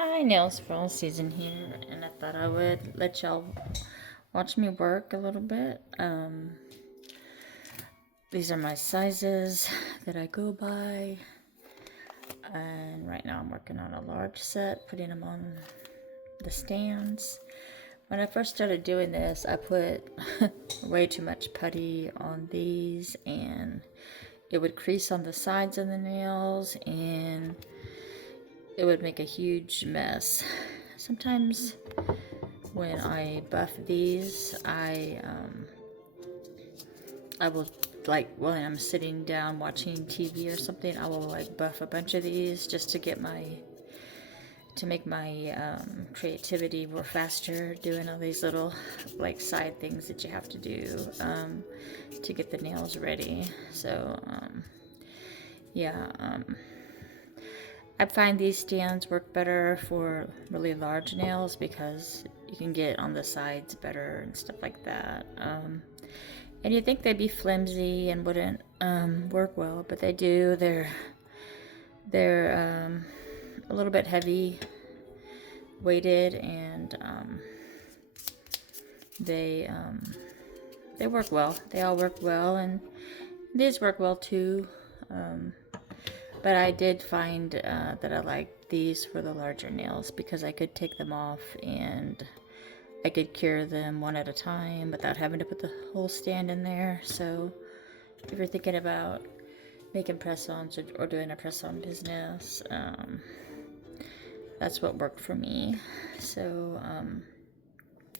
Hi, nails for all season here, and I thought I would let y'all watch me work a little bit. These are my sizes that I go by, and right now I'm working on a large set, putting them on the stands. When I first started doing this, I put way too much putty on these, and it would crease on the sides of the nails, and it would make a huge mess. Sometimes when I buff these, I will, like, when I'm sitting down watching TV or something, I will like buff a bunch of these just to get make my creativity more faster, doing all these little like side things that you have to do to get the nails ready. So yeah, I find these stands work better for really large nails because you can get on the sides better and stuff like that. And you'd think they'd be flimsy and wouldn't work well, but they do. They're a little bit heavy weighted, and they work well. They all work well, and these work well too. But I did find that I liked these for the larger nails because I could take them off and I could cure them one at a time without having to put the whole stand in there. So if you're thinking about making press-ons or doing a press-on business, that's what worked for me. So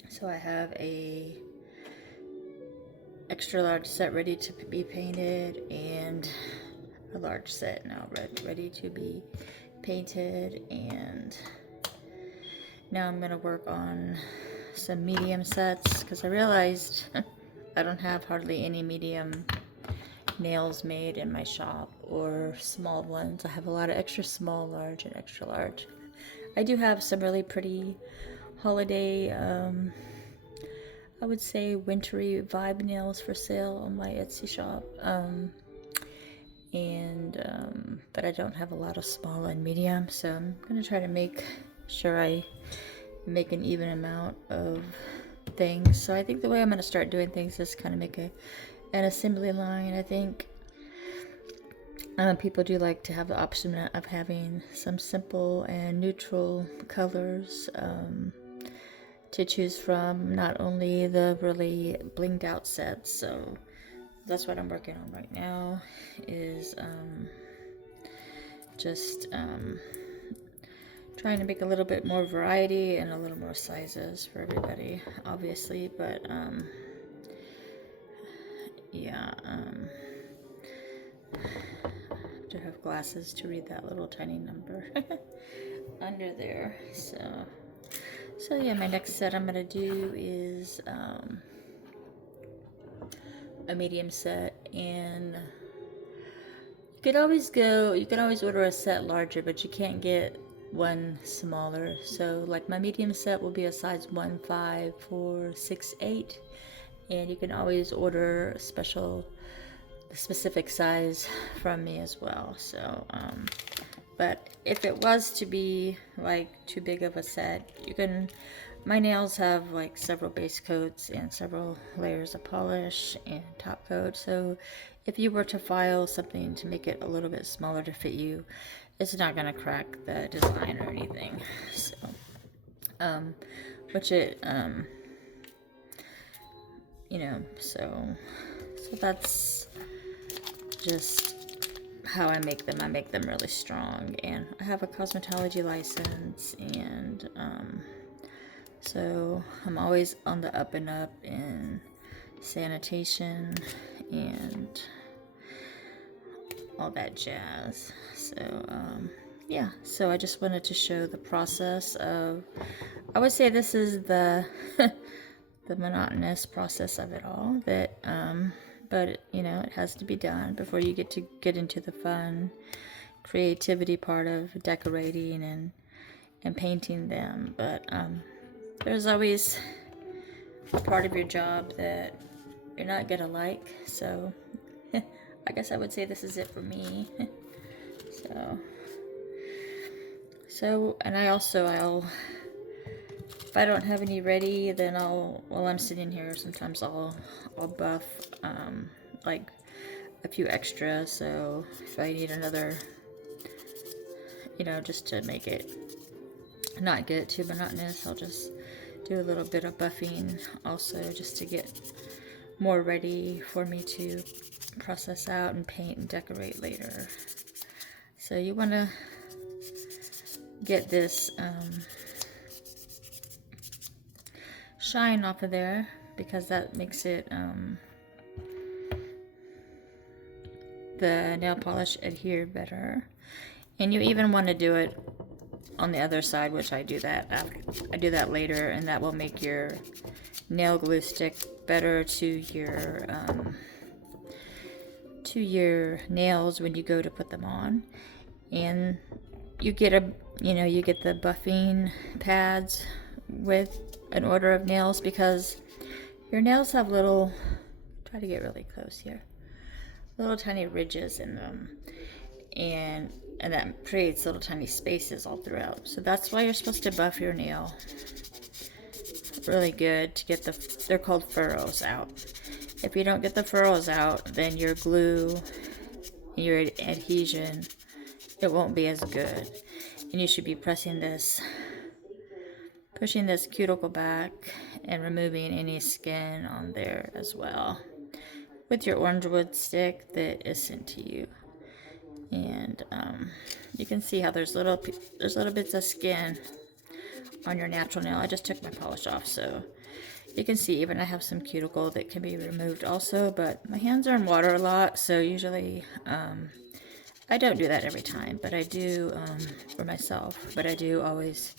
so I have a extra large set ready to be painted, and a large set now ready to be painted, and now I'm gonna work on some medium sets because I realized I don't have hardly any medium nails made in my shop, or small ones. I have a lot of extra small, large, and extra large. I do have some really pretty holiday, I would say wintry vibe nails for sale on my Etsy shop. But I don't have a lot of small and medium, so I'm gonna try to make sure I make an even amount of things. So I think the way I'm gonna start doing things is kind of make an assembly line. I think people do like to have the option of having some simple and neutral colors to choose from, not only the really blinged out sets. So that's what I'm working on right now, is just trying to make a little bit more variety and a little more sizes for everybody, obviously. But yeah, I have to have glasses to read that little tiny number under there. So yeah, my next set I'm gonna do is a medium set, and you can always order a set larger, but you can't get one smaller. So like my medium set will be a size 1, 5, 4, 6, 8, and you can always order the specific size from me as well. So but if it was to be like too big of a set, my nails have like several base coats and several layers of polish and top coat. So if you were to file something to make it a little bit smaller to fit you, it's not gonna crack the design or anything. So which it so that's just how I make them. I make them really strong, and I have a cosmetology license, and so I'm always on the up and up in sanitation and all that jazz. So yeah, so I just wanted to show the process of, I would say this is the the monotonous process of it all, that but it has to be done before you get into the fun creativity part of decorating and painting them. But there's always a part of your job that you're not gonna like, so I guess I would say this is it for me. So, and I'll, if I don't have any ready, then while I'm sitting here, sometimes I'll buff, like a few extra. So if I need another, just to make it not get too monotonous, I'll just do a little bit of buffing also, just to get more ready for me to process out and paint and decorate later. So you want to get this shine off of there, because that makes it the nail polish adhere better. And you even want to do it on the other side, which I do that later, and that will make your nail glue stick better to your nails when you go to put them on. And you get the buffing pads with an order of nails, because your nails have little, try to get really close here, little tiny ridges in them, and that creates little tiny spaces all throughout. So that's why you're supposed to buff your nail really good to get they're called furrows out. If you don't get the furrows out, then your glue, your adhesion, it won't be as good. And you should be pushing this cuticle back and removing any skin on there as well with your orange wood stick that is sent to you. And you can see how there's little bits of skin on your natural nail. I just took my polish off, so you can see even I have some cuticle that can be removed also, but my hands are in water a lot, so usually I don't do that every time, but I do for myself. But I do always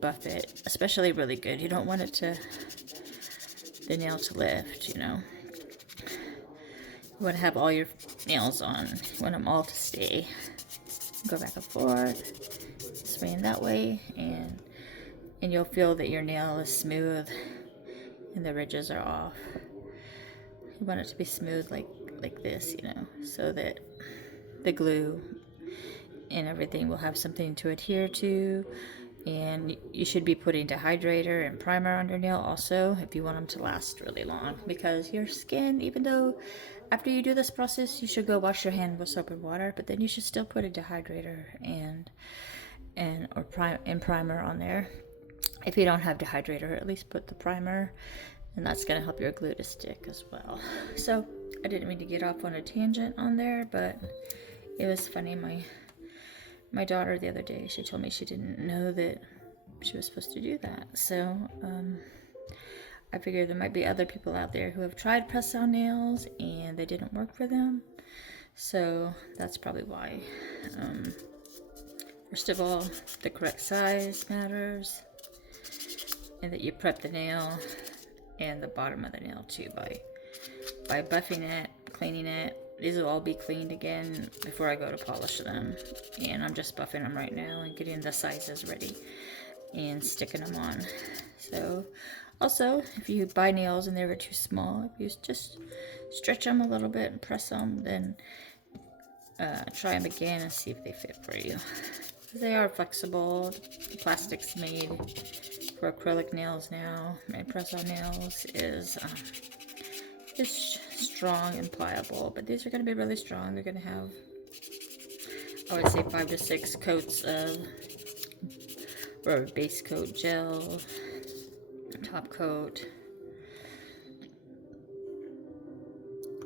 buff it, especially really good. You don't want the nail to lift, You want to have all your nails on. You want them all to stay. Go back and forth, swaying that way, and you'll feel that your nail is smooth and the ridges are off. You want it to be smooth like this, so that the glue and everything will have something to adhere to. And you should be putting dehydrator and primer on your nail also if you want them to last really long, because your skin, even though after you do this process you should go wash your hand with soap and water, but then you should still put a dehydrator and primer on there. If you don't have dehydrator, at least put the primer, and that's going to help your glue to stick as well. So I didn't mean to get off on a tangent on there, but it was funny. My daughter the other day, she told me she didn't know that she was supposed to do that. So I figured there might be other people out there who have tried press-on nails and they didn't work for them. So that's probably why. First of all, the correct size matters, and that you prep the nail and the bottom of the nail too by buffing it, cleaning it. These will all be cleaned again before I go to polish them, and I'm just buffing them right now and getting the sizes ready and sticking them on. So also, if you buy nails and they're too small, if you just stretch them a little bit and press them, then try them again and see if they fit for you. They are flexible. The plastic's made for acrylic nails now. My press-on nails is strong and pliable, but these are going to be really strong. They're going to have, I would say, 5 to 6 coats of, or base coat gel, top coat,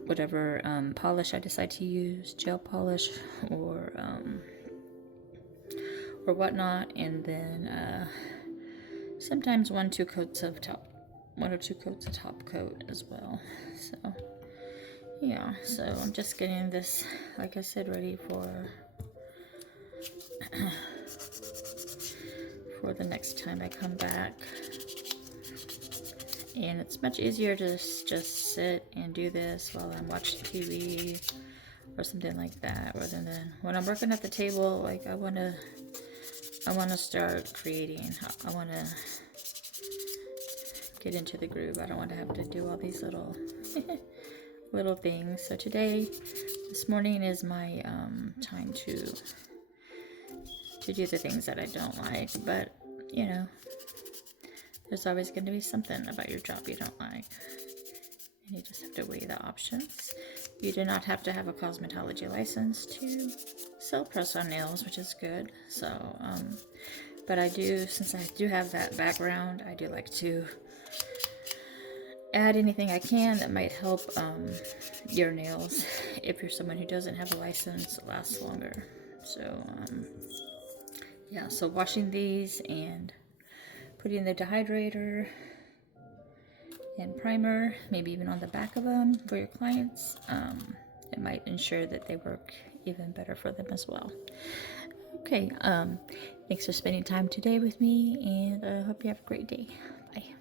whatever polish I decide to use, gel polish or whatnot, and then sometimes 1 or 2 coats of top coat as well. So yeah, so I'm just getting this, like I said, ready for the next time I come back. And it's much easier to just sit and do this while I'm watching TV or something like that, rather than when I'm working at the table. Like I want to start creating. I want to get into the groove. I don't want to have to do all these little little things. So this morning is my time to to do the things that I don't like, but you know, there's always going to be something about your job you don't like. And you just have to weigh the options. You do not have to have a cosmetology license to sell press-on nails, which is good. So, but I do, since I do have that background, I do like to add anything I can that might help your nails, if you're someone who doesn't have a license, last longer. So, yeah, so washing these and putting the dehydrator and primer, maybe even on the back of them for your clients, it might ensure that they work even better for them as well. Okay, thanks for spending time today with me, and I hope you have a great day. Bye.